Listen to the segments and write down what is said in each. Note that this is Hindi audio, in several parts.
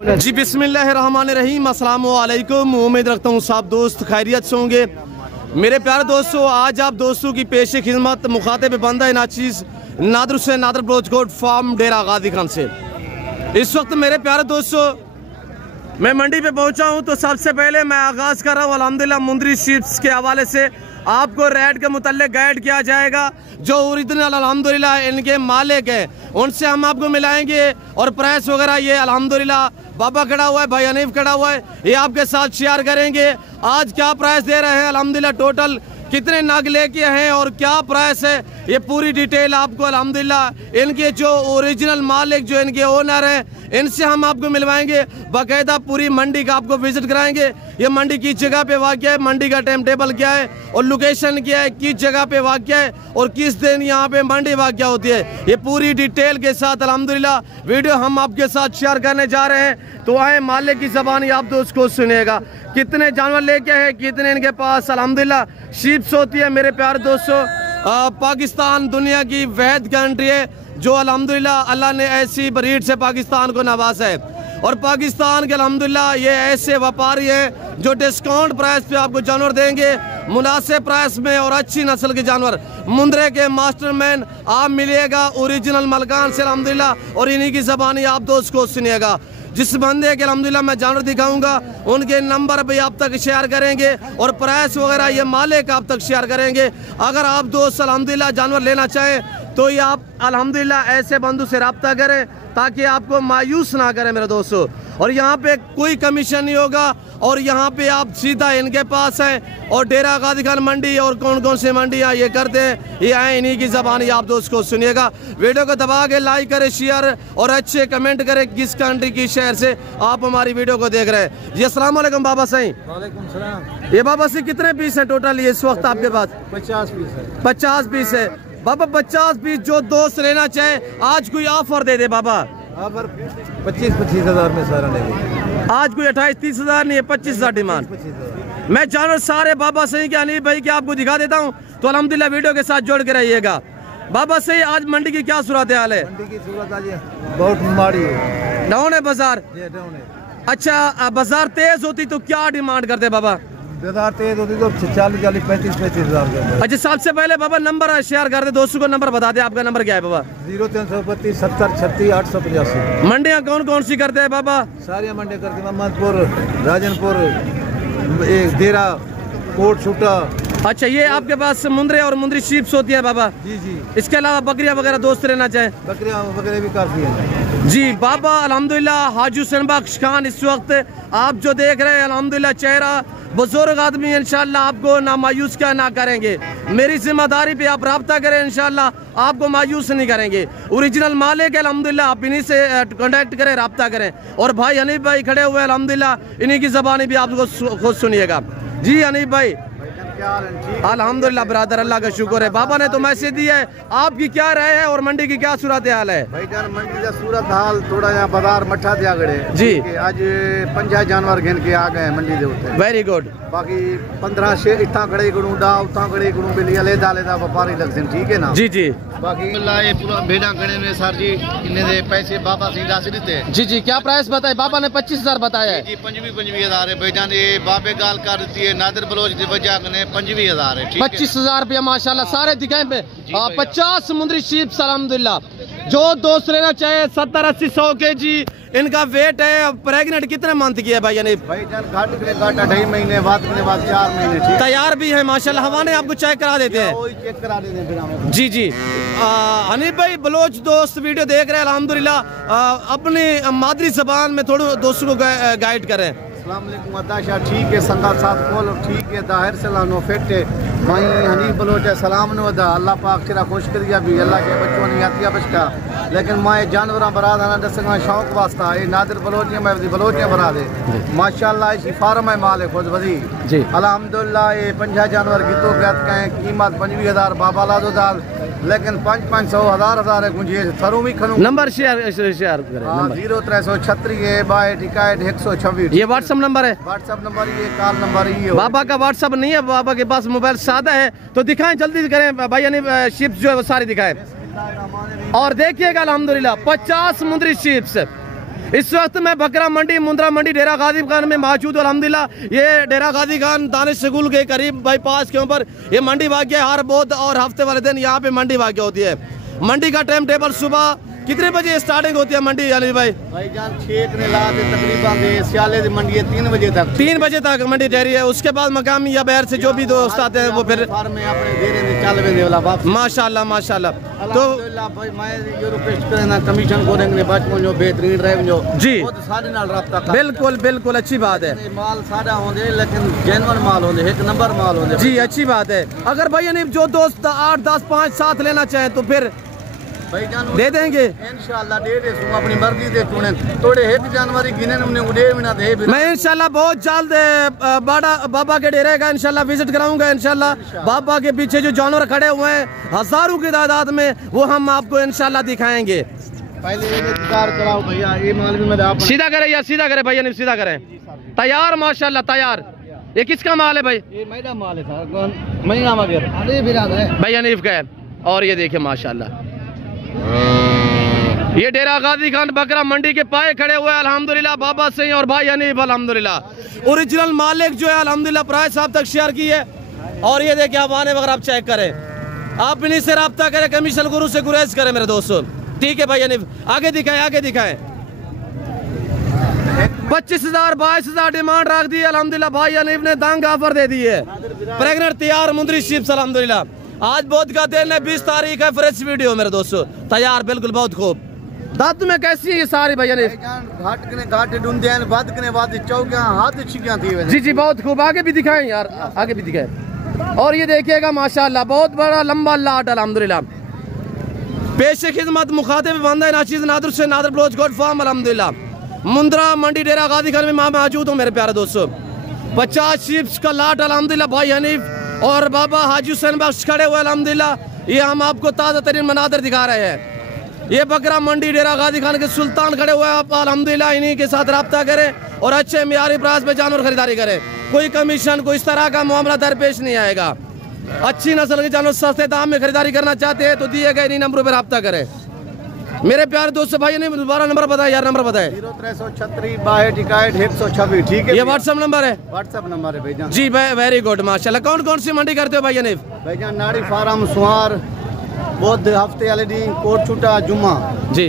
जी बिस्मिल्लाहिर्रहमानिर्रहीम, अस्सलाम वालेकुम। उम्मीद रखता हूँ सब दोस्त खैरियत से होंगे। मेरे प्यारे दोस्तों, आज आप दोस्तों की पेश खिदमत मुखातिब बंदा नाचीज़ नादर से नादर बलोच फार्म डेरा गाजी खान से। इस वक्त मेरे प्यारे दोस्तों मैं मंडी पे पहुंचा हूं, तो सबसे पहले मैं आगाज़ कर रहा हूँ अल्हम्दुलिल्लाह मुंदरी शीप्स के हवाले से। आपको रेट के मुतल्लिक गाइड किया जाएगा। जो ओरिजिनल अल्हम्दुलिल्लाह इनके मालिक हैं उनसे हम आपको मिलाएंगे, और प्राइस वगैरह ये अल्हम्दुलिल्लाह बाबा खड़ा हुआ है, भाई हनीफ खड़ा हुआ है, ये आपके साथ शेयर करेंगे। आज क्या प्राइस दे रहे हैं अल्हम्दुलिल्लाह, टोटल कितने नग लेके हैं और क्या प्राइस है, ये पूरी डिटेल आपको अल्हम्दुलिल्लाह इनके जो ओरिजिनल मालिक जो इनके ओनर हैं इनसे हम आपको मिलवाएंगे। बाकायदा पूरी मंडी का आपको विजिट कराएंगे। ये मंडी किस जगह पे वाक़या है, मंडी का टाइम टेबल क्या है और लोकेशन क्या है, किस जगह पे वाक़या है और किस दिन यहाँ पे मंडी वाक़या होती है, ये पूरी डिटेल के साथ अल्हम्दुलिल्लाह वीडियो हम आपके साथ शेयर करने जा रहे हैं। तो आए मालिक की ज़बानी आप दोस्त को सुनिएगा। कितने जानवर लेके हैं, कितने इनके पास अल्हम्दुलिल्लाह शीप्स होती है। मेरे प्यारे दोस्तों, पाकिस्तान दुनिया की वहद कंट्री है जो अल्हम्दुलिल्लाह अल्लाह ने ऐसी ब्रीड से पाकिस्तान को नवाजा है, और पाकिस्तान के अल्हम्दुलिल्लाह ये ऐसे व्यापारी हैं जो डिस्काउंट प्राइस पे आपको जानवर देंगे, मुनासिब प्राइस में, और अच्छी नस्ल के जानवर। मुंद्रे के मास्टरमैन आप मिलिएगा ओरिजिनल मलकान से अल्हम्दुलिल्लाह, और इन्हीं की ज़बानी आप दोस्त को सुनिएगा। जिस बंदे के अल्हम्दुलिल्लाह मैं जानवर दिखाऊंगा उनके नंबर भी आप तक शेयर करेंगे, और प्राइस वगैरह ये मालिक आप तक शेयर करेंगे। अगर आप दोस्त अल्हम्दुलिल्लाह जानवर लेना चाहें तो ये आप अल्हम्दुलिल्लाह ऐसे बंदू से रब्ता करें ताकि आपको मायूस ना करें मेरे दोस्तों। और यहाँ पे कोई कमीशन नहीं होगा, और यहाँ पे आप सीधा इनके पास हैं, और डेरा गाजी खान मंडी और कौन कौन सी मंडियाँ ये करते हैं ये आए, इन्हीं की ज़बानी आप दोस्त को सुनिएगा। वीडियो को दबा के लाइक करें, शेयर और अच्छे कमेंट करें किस कंट्री की शहर से आप हमारी वीडियो को देख रहे हैं। जी अस्सलाम वालेकुम बाबा सही। वालेकुम सलाम। ये बाबा से कितने पीस हैं टोटल ये इस वक्त आपके पास? 50 पीस है। 50 पीस है बाबा। 50 पीस जो दोस्त लेना चाहे आज कोई ऑफर दे दे बाबा। ऑफर 25-25 हज़ार में सारा लेंगे। आज कोई 28-30 हज़ार नहीं है, 25,000 डिमांड। मैं जानवर सारे बाबा सही के हनीफ भाई के आपको दिखा देता हूँ, तो अल्हम्दुलिल्लाह वीडियो के साथ जोड़ के रहिएगा। बाबा सही आज मंडी की क्या सूरत हाल है? मंडी की सूरत आज बहुत माड़ी है, डाउन है बाजार। डाउन है। अच्छा, बाजार तेज होती तो क्या डिमांड करते बाबा? बाजार तेज होती तो 40-40, 35-35 हज़ार। अच्छा, सबसे पहले बाबा नंबर शेयर कर दे दोस्तों को, नंबर बता दे। आपका नंबर क्या है बाबा? 0332 70 36 885। मंडियाँ कौन कौन सी करते हैं बाबा? सारी मंडियाँ करते हैं, मोहम्मदपुर, राजनपुर, देरा, कोट छुटा। अच्छा, ये आपके पास मुंद्रे और मुंद्री शीप्स होती है बाबा? जी जी। इसके अलावा बकरियां वगैरह दोस्त लेना चाहे? बकरियां वगैरह भी काफी है जी। बाबा अल्हम्दुलिल्लाह हाजी हुसैन बख्श खान इस वक्त आप जो देख रहे हैं अल्हम्दुलिल्लाह चेहरा बुजुर्ग आदमी, इंशाल्लाह आपको ना मायूस क्या ना करेंगे। मेरी जिम्मेदारी पे आप रब्ता करें, इंशाल्लाह आपको मायूस नहीं करेंगे। ओरिजिनल मालिक है अल्हम्दुलिल्लाह, आप इन्हीं से कांटेक्ट करें, रब्ता करें। और भाई हनीफ भाई खड़े हुए अल्हम्दुलिल्लाह, इन्हीं की ज़बानी भी आपको खुद सुनिएगा। जी हनीफ भाई अल्हम्दुलिल्लाह ब्रदर, अल्लाह का शुक्र है। बाबा ने तो मैसेज दिया है, आपकी क्या राय है और मंडी की क्या सूरत हाल है? भाईजान मंडी का सूरत हाल थोड़ा यहाँ बाजार मठा दिया गए जी। आज 50 जानवर गिन के आ गए मंडी के। Very good. बाकी 15 शे इतना खड़े करूँ डा उतना खड़े करूँ बिल्ली लेदा लेदा व्यापारी लगते, ठीक है ना? जी जी। बाकी ये पूरा भेड़ा खड़े में सर जी इन्हें पैसे बाबा से दस देते। जी जी। क्या प्राइस बताए बाबा ने? 25,000 बताया है जी। 25 हज़ार है भाईजान, ये बाबे गाल कर देती है नादिर बलोच की वजह ने 25 हज़ार है। 25,000 रुपया माशाल्लाह सारे दिखाए पे। 50 समुद्री शीप्स अल्हम्दुलिल्लाह। जो दोस्त लेना चाहे 70-80-100 kg इनका वेट है। प्रेगनेंट कितने मंथ की है भाई? यानी भाईजान घाट 2.5 महीने बाद 4 महीने ठीक तैयार भी है माशाल्लाह। हवाने आपको चेक करा देते हैं, चेक करा देते हैं फिर हमें। जी जी। हनीफ भाई बलोच दोस्त वीडियो देख रहे हैं अल्हम्दुलिल्लाह, अपनी मादरी ज़बान में थोड़ा दोस्तों को गाइड करें। अदाशा ठीक है, संगा साथ खोल ठीक है, दाहिर से लानो फिट है माई हनीफ बलोच है सलाम न वदा। अल्लाह पाक तेरा खुश करिया भी, अल्लाह के बच्चों ने यातिया बचका, लेकिन माए जानवर बराद आना दसंगा शौक वास्ता ये नादिर बलोचियाँ मैं बलोचियाँ बना दे माशाल्लाह। इसी फार्म है माल है खुद बदी जी अल्हम्दुलिल्लाह। ये 50 जानवर गीतों के कीमत 25 हज़ार बाबा ला दो दाल, लेकिन 500 हज़ार है गुंजिए सरू भी खनू। नंबर शेयर करें। 0336 62 126। ये व्हाट्सएप नंबर है? व्हाट्सएप नंबर ये कॉल नंबर ये। बाबा का व्हाट्सएप नहीं है, बाबा के पास मोबाइल सादा है, तो दिखाएं जल्दी करें भाई, यानी शिप्स जो है वो सारी दिखाएं। और देखिएगा अल्हम्दुलिल्लाह 50 समुद्री शिप्स इस वक्त मैं बकरा मंडी मुंद्रा मंडी डेरा गाजी खान में मौजूद हूं। अल्हम्दुलिल्लाह ये डेरा गाजी खान दानिश स्कूल के करीब बाईपास के ऊपर ये मंडी वाक़या है। हर बुध और हफ्ते वाले दिन यहाँ पे मंडी वाक़या होती है। मंडी का टाइम टेबल सुबह कितने बजे स्टार्टिंग होती है मंडी यानी भाईजान 6 ने ला दे तकरीबन दे सियाले दी मंडी है 3 बजे तक। 3 बजे तक मंडी ठहरी है। उसके बाद मकामी या बाहर से जो भी दोस्त आते हैं वो फिर फार्म में अपने दे रहे हैं चल वेंदे वाला वापस। माशाल्लाह माशाल्लाह। तो अल्हम्दुलिल्लाह भाई मैं यो रिक्वेस्ट करना कमीशन को देंगे बचपन जो बेहतरीन रहे जो जी खुद सारे नाल राब्ता कर। बिल्कुल बिल्कुल अच्छी बात है। माल सादा होंदे लेकिन जेन्युइन माल होंदे एक नंबर माल होंदे जी अच्छी बात है। अगर भाई यानी जो दोस्त 8 10 5 7 लेना चाहें तो फिर भाईजान दे देंगे इंशाल्लाह। दे दे सु अपनी मर्जी से चुने थोड़े एक जनवरी गिने हमने उड़े बिना दे भी। मैं इंशाल्लाह बहुत जल्द बाड़ा बाबा के डेरे का इंशाल्लाह विजिट कराऊंगा। इंशाल्लाह बाबा के पीछे जो जानवर खड़े हुए हैं हजारों की तादाद में वो हम आपको इंशाल्लाह दिखाएंगे। पहले ये इंतजार कराओ भैया ये माल भी मैं आप सीधा करें या सीधा करें भैया नहीं सीधा करें। तैयार माशाल्लाह तैयार। ये किसका माल है भाई? ये मेरा माल है सर महीना मगर अरे बिराद है भैया नीफ का है। और ये देखिए माशाल्लाह ये डेरा गाजी खान बकरा मंडी के पाए खड़े हुए हैं अल्हम्दुलिल्लाह बाबा सिंह और भाई अनीफ अल्हम्दुलिल्लाह। ओरिजिनल मालिक जो है अल्हम्दुलिल्लाह प्राइस आप तक शेयर की है। और ये देखिए आप आने वगैरह आप चेक करें आप इन्हीं से रब्ता करें कमीशन गुरु से गुरेज करें मेरे दोस्तों। ठीक है भाई अनीफ आगे दिखाएं आगे दिखाएं। 25,000 22,000 डिमांड रख दी अल्हम्दुलिल्लाह। भाई अनीफ ने दंग ऑफर दे दी है। प्रेग्नेंट तैयार मुंदरी शिप्स अल्हम्दुलिल्लाह। आज बहुत का दिन है 20 तारीख है। फ्रेश वीडियो मेरे दोस्तों तैयार बिल्कुल बहुत खूब। दांत में कैसी है ये सारी भैया ने? घाट ढूंढे हैं बाद कने बाद चौकियां हाथ छिकियां थी। जी जी बहुत खूब आगे भी दिखाएं यार आगे भी दिखाएं। और ये देखिएगा माशाल्लाह बहुत बड़ा लंबा लाट अल्हम्दुलिल्लाह। पेशे खिदमत मुखातिब बंदा नाचीज नादर से नादर ब्लोच गोड फार्म अल्हम्दुलिल्लाह मुंद्रा मंडी डेरा गाजी खान में मैं मौजूद हूँ मेरे प्यारे दोस्तों। 50 शीप्स का लाट अल्हम्दुलिल्लाह। भाई हनीफ और बाबा हाजी हुसैन बख्श खड़े हुए अल्हम्दुलिल्लाह। ये हम आपको ताज़ा तरीन मनादर दिखा रहे हैं। ये बकरा मंडी डेरा गाजी खान के सुल्तान खड़े हुए हैं। आप अल्हम्दुलिल्लाह इन्हीं के साथ रब्ता करें और अच्छे मियारी प्राइस पे जानवर खरीदारी करें। कोई कमीशन कोई इस तरह का मामला दरपेश नहीं आएगा। अच्छी नस्ल के जानवर सस्ते दाम में खरीदारी करना चाहते हैं तो दिए गए इन्हीं नंबरों पर रब्ता करें। मेरे प्यारे दोस्त भाई ने दोबारा नंबर बताया यार नंबर बताए 0336 62 126। ठीक है ये व्हाट्सएप नंबर है? व्हाट्सएप नंबर है भाईजान। जी वेरी गुड माशाल्लाह। कौन कौन सी मंडी करते हो भाई अनीफ? भाईजान नाड़ी फार्म सुहार बहुत हफ्ते वाले दिन कोट छुटा जुम्मा जी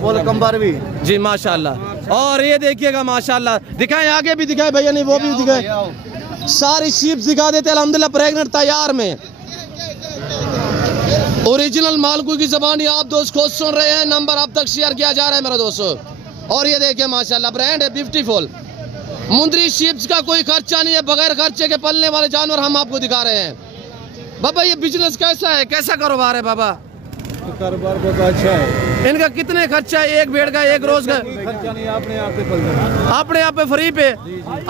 बोल कंबर भी जी माशाल्लाह। और ये देखिएगा माशाल्लाह दिखाएं आगे भी दिखाएं भैया नहीं वो भी दिखाएं। सारी शीप दिखा देते अल्हम्दुलिल्लाह प्रेग्नेंट तैयार में। ओरिजिनल मालकू की जबानी आप दोस्त खुद सुन रहे हैं। नंबर आप तक शेयर किया जा रहा है मेरे दोस्तों। और ये देखिए माशाल्लाह ब्रांड है ब्यूटीफुल। मुंदरी शीप्स का कोई खर्चा नहीं है। बगैर खर्चे के पलने वाले जानवर हम आपको दिखा रहे हैं। बाबा ये बिजनेस कैसा है कैसा कारोबार है बाबा? कारोबार बहुत अच्छा है। इनका कितने खर्चा है एक भेड़ का एक रोज का? खर्चा नहीं अपने आप पे पल अपने आप पे फ्री पे।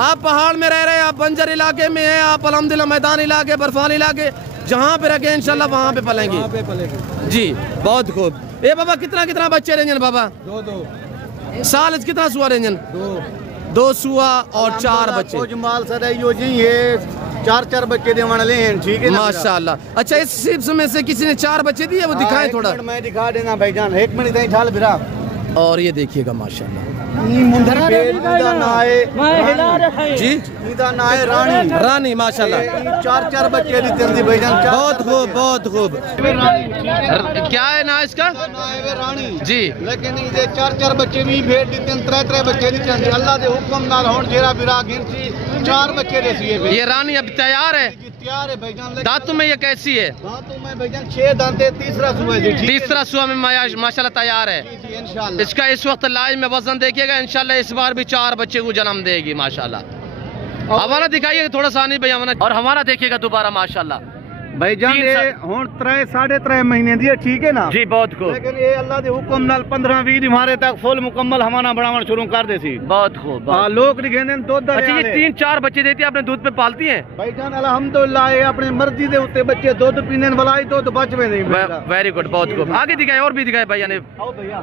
आप पहाड़ में रह रहे हैं आप बंजर इलाके में हैं आप अल्हम्दुलिल्लाह मैदान इलाके बर्फानी इलाके जहाँ पे रखे इंशाल्लाह वहाँ पे पलेंगे जी बहुत खूब। ए बाबा कितना कितना बच्चे रेंजन बाबा? 2 साल कितना सुआ रेंजन? 2 सुआ और 4 बच्चे। कुछ माल सर ये 4 बच्चे देने ले हैं। ठीक है माशाल्लाह। अच्छा इस शिप्स में से किसी ने 4 बच्चे दिए वो दिखाएं थोड़ा। मैं दिखा देना भाईजान 1 मिनट ढाल बिरा। और ये देखिएगा माशाल्लाह जी रानी माशाल्लाह 4 बच्चे दी भाईजान। बहुत खूब बहुत खूब। क्या है ना इसका? रानी जी लेकिन ये 4 बच्चे भी भेड़ देते 3 बच्चे देते अल्लाह के हुक्म नाल होन जेरा बिरा गिनती 4 बच्चे देसी है। ये रानी अब तैयार है? तैयार है भाईजान। दांतों में ये कैसी है? दांतों में भाईजान 6 दांत है। तीसरा सुआ में माशाल्लाह तैयार है इंशाल्लाह। इसका इस वक्त लाइव में वजन देखिएगा इंशाल्लाह इस बार भी 4 बच्चे को जन्म देगी माशाल्लाह। हमारा दिखाइए थोड़ा सा नहीं भैया और हमारा देखिएगा दोबारा माशाल्लाह भाईजान ये हुन 3 साढ़े 3 महीने दी है। ठीक है ना जी बहुत खूब। लेकिन ये अल्लाह के हुक्म नाल 15-20 हमारे तक फुल मुकम्मल हमारा बनावन शुरू कर दे सी। बहुत खूब। लोग लिखेंदे दूध। अच्छा ये 3-4 बच्चे देती है आपने दूध पे पालती हैं? भाईजान अल्हम्दुलिल्लाह ये अपनी मर्जी दे उत्ते बच्चे दूध पीने वाला ही दूध बचवे नहीं। वेरी गुड बहुत खूब। आगे दिखाए और भी दिखाए भैया ने। आओ भैया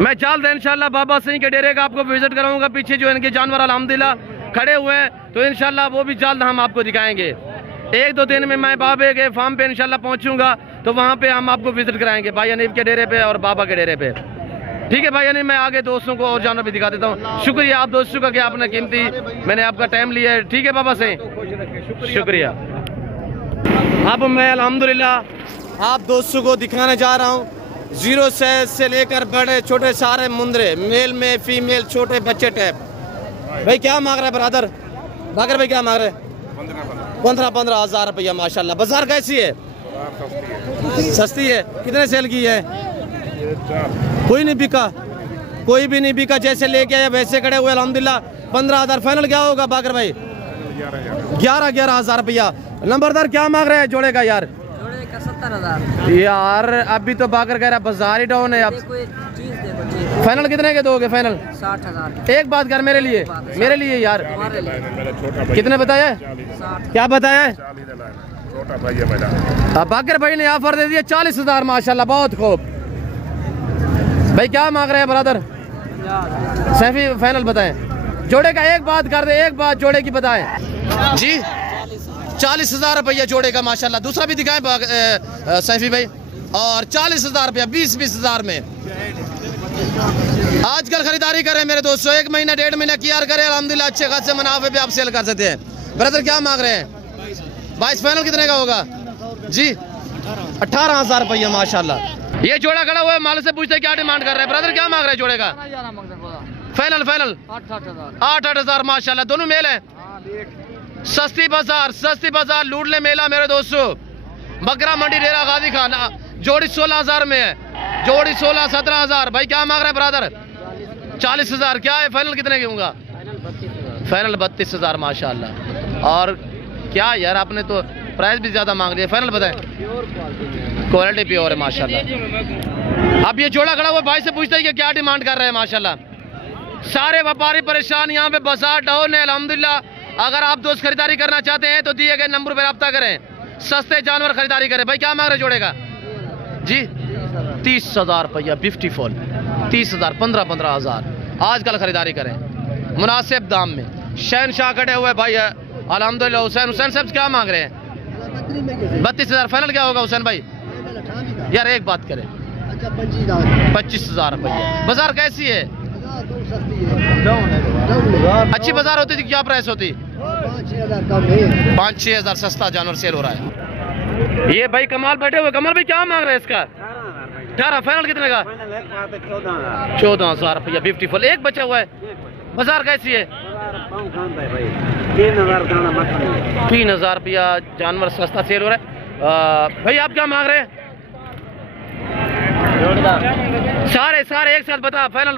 मैं जल्द इंशाल्लाह बाबा सिंह के डेरे का आपको विजिट कराऊंगा। पीछे जो इनके जानवर अल्हम्दुलिल्लाह खड़े हुए हैं तो इंशाल्लाह वो भी जल्द हम आपको दिखाएंगे। 1-2 दिन में मैं बाबे के फार्म पे इंशाल्लाह पहुंचूंगा तो वहां पे हम आपको विजिट कराएंगे भाई अनीफ के डेरे पे और बाबा के डेरे पे। ठीक है भाई, यानी मैं आगे दोस्तों को और जानवर भी दिखा देता हूँ। शुक्रिया आप दोस्तों का कि आपने कीमती मैंने आपका टाइम लिया है। ठीक है बाबा से शुक्रिया। अब मैं अल्हम्दुलिल्लाह आप दोस्तों को दिखाने जा रहा हूँ 0 साइज से लेकर बड़े छोटे सारे मुंदरे, मेल में फीमेल, छोटे बच्चे टाइप। भाई क्या मांग रहे हैं ब्रदर? बाकर भाई क्या मांग रहे हैं? 15 हज़ार रुपया माशाल्लाह। बाजार कैसी है? सस्ती है। कितने सेल की है? कोई नहीं बिका, कोई भी नहीं बिका। जैसे लेके आया वैसे खड़े हुए अल्हम्दुलिल्लाह। 15,000 फाइनल क्या होगा बाकर भाई? 11 हज़ार रुपया। नंबरदार क्या मांग रहे हैं जोड़े का यार? 70,000 यार अभी तो बाकर कह रहा है बाजार ही डाउन है। अब फाइनल कितने के दोगे? फाइनल 60,000। एक बात कर मेरे लिए यार। कितने बताया? क्या बताया? बाकर भाई ने ऑफर दे दिया 40,000 माशाल्लाह, बहुत खूब। भाई क्या मांग रहे हैं ब्रदर? सैफी फाइनल बताएं। जोड़े का एक बात कर दे, एक बात जोड़े की बताएं जी। 40,000 रुपया जोड़े का माशाल्लाह। दूसरा भी दिखाएं सैफी भाई। और 40,000 रुपया 20 हज़ार में आजकल खरीदारी करें मेरे दोस्तों। 1 महीना 1.5 महीना किया करें अल्हम्दुलिल्लाह, अच्छे खासे मुनाफे पे आप सेल कर सकते हैं। ब्रदर क्या मांग रहे हैं? 22 फाइनल कितने का होगा जी? 18,000 रुपया माशाल्लाह। ये जोड़ा खड़ा हुआ है, माल से पूछते क्या डिमांड कर रहे हैं? ब्रदर क्या मांग रहे हैं जोड़े का? फाइनल 8,000 माशाल्लाह। दोनों मेल है। सस्ती बाजार लूटले मेला मेरे दोस्तों। बकरा मंडी डेरा गाजी खान जोड़ी 16,000 में है। जोड़ी 16-17,000। भाई क्या मांग रहे हैं ब्रदर? 40,000। क्या है फाइनल कितने की होगा? फाइनल 32,000 माशाल्लाह। और क्या यार आपने तो प्राइस भी ज्यादा मांग लिया। फाइनल बताएं। क्वालिटी प्योर है माशाल्लाह। अब ये जोड़ा खड़ा हुआ भाई से पूछते हैं कि क्या डिमांड कर रहे हैं माशाल्लाह। सारे व्यापारी परेशान, यहाँ पे बाजार डाउन है अल्हम्दुलिल्लाह। अगर आप दोस्त खरीदारी करना चाहते हैं तो दिए गए नंबर पर रब्ता करें, सस्ते जानवर खरीदारी करें। भाई क्या मांग रहे जोड़े का जी? 30,000 रुपया 50 30,000 15 हज़ार। आजकल खरीदारी करें मुनासिब दाम में। शहनशाह खड़े हुए भाई है अल्हम्दुलिल्लाह। हुसैन साहब क्या मांग रहे हैं? 32,000 फाइनल क्या होगा हुसैन भाई? यार एक बात करें 25,000 रुपया। बाजार कैसी है? अच्छी बाजार होती थी, क्या प्राइस होती? 5-6 हज़ार सस्ता जानवर सेल हो रहा है। ये भाई कमाल बैठे हुए। कमाल भाई क्या मांग रहे हैं इसका? 18 फाइनल कितने का? 14,000 रुपया 50। एक बचा हुआ है। बाजार कैसी है? 3,000 रुपया जानवर सस्ता सेल हो रहा है। भाई आप क्या मांग रहे हैं? सारे एक साथ बता। फाइनल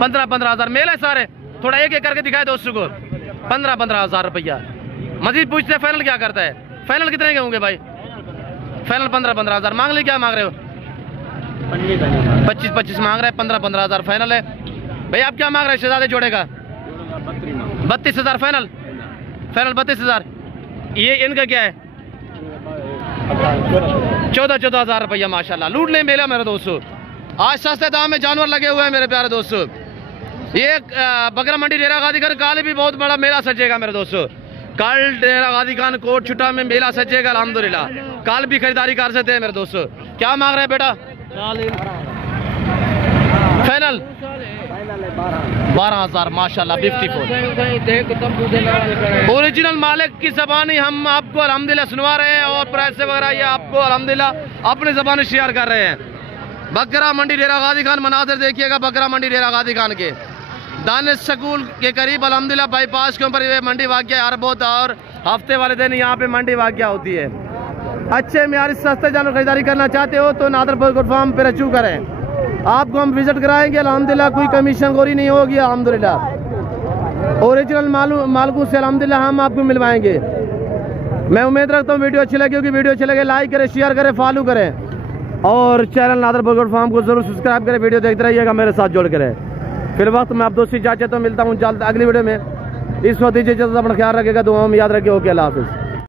15 हज़ार मेल है सारे। थोड़ा एक करके दिखाए दोस्तों को। 15 हज़ार रुपया। मजीद पूछते हैं फाइनल क्या करता है? फाइनल कितने के होंगे भाई? फाइनल 15 हज़ार। मांग ली क्या मांग रहे हो? 25 मांग रहे हैं। 15 हज़ार फाइनल है। भाई आप क्या मांग रहे हैं शहजादे जोड़े का? 32,000 फाइनल 32,000। ये इनका क्या है? 14,000 रुपया माशाल्लाह। लूट ले मेला मेरे दोस्तों। आज सस्ते दाम में जानवर लगे हुए हैं मेरे प्यारे दोस्तों। ये बकरा मंडी डेरा गाजी खान कल भी बहुत बड़ा मेला सजेगा मेरे दोस्तों। कल डेरा गाजी खान कोट छुट्टा में मेला सजेगा अल्हम्दुलिल्लाह। कल भी खरीदारी कर सकते हैं मेरे दोस्तों। क्या मांग रहे हैं बेटा? फाइनल 12,000 माशाल्लाह 54। ओरिजिनल मालिक की ज़बानी हम आपको अल्हम्दुलिल्लाह सुनवा रहे हैं और प्राइस वगैरह ये आपको अल्हम्दुलिल्लाह अपनी ज़बानी शेयर कर रहे हैं। बकरा मंडी डेरा गाजी खान मनाज़िर देखिएगा। बकरा मंडी डेरा गाजी खान के दानिश स्कूल के करीब अल्हम्दुलिल्लाह बाईपास के ऊपर ये मंडी वाक़या हर बहुत और हफ्ते वाले दिन यहाँ पे मंडी वाक़या होती है। अच्छे म्यारी सस्ते जानवर खरीदारी करना चाहते हो तो नादर गोट फार्म पे रजू करें। आपको हम विजिट कराएंगे अल्हम्दुलिल्लाह। कोई कमीशन गोरी नहीं होगी अल्हम्दुलिल्लाह। ओरिजिनल मालकों से अल्हम्दुलिल्लाह हम आपको मिलवाएंगे। मैं उम्मीद रखता हूँ वीडियो अच्छी लगी होगी। वीडियो अच्छी लगे लाइक करें, शेयर करें, फॉलो करें और चैनल नादर गोट फार्म को जरूर सब्सक्राइब करें। वीडियो देखते रहिएगा, मेरे साथ जुड़ करें। फिर वक्त मैं आप दोस्ती चाहते तो मिलता हूँ जल्द अगली वीडियो में। इस वक्त दीजिए अपना ख्याल रखेगा, दुआओं में याद रखिए। ओके अल्लाह हाफिज़।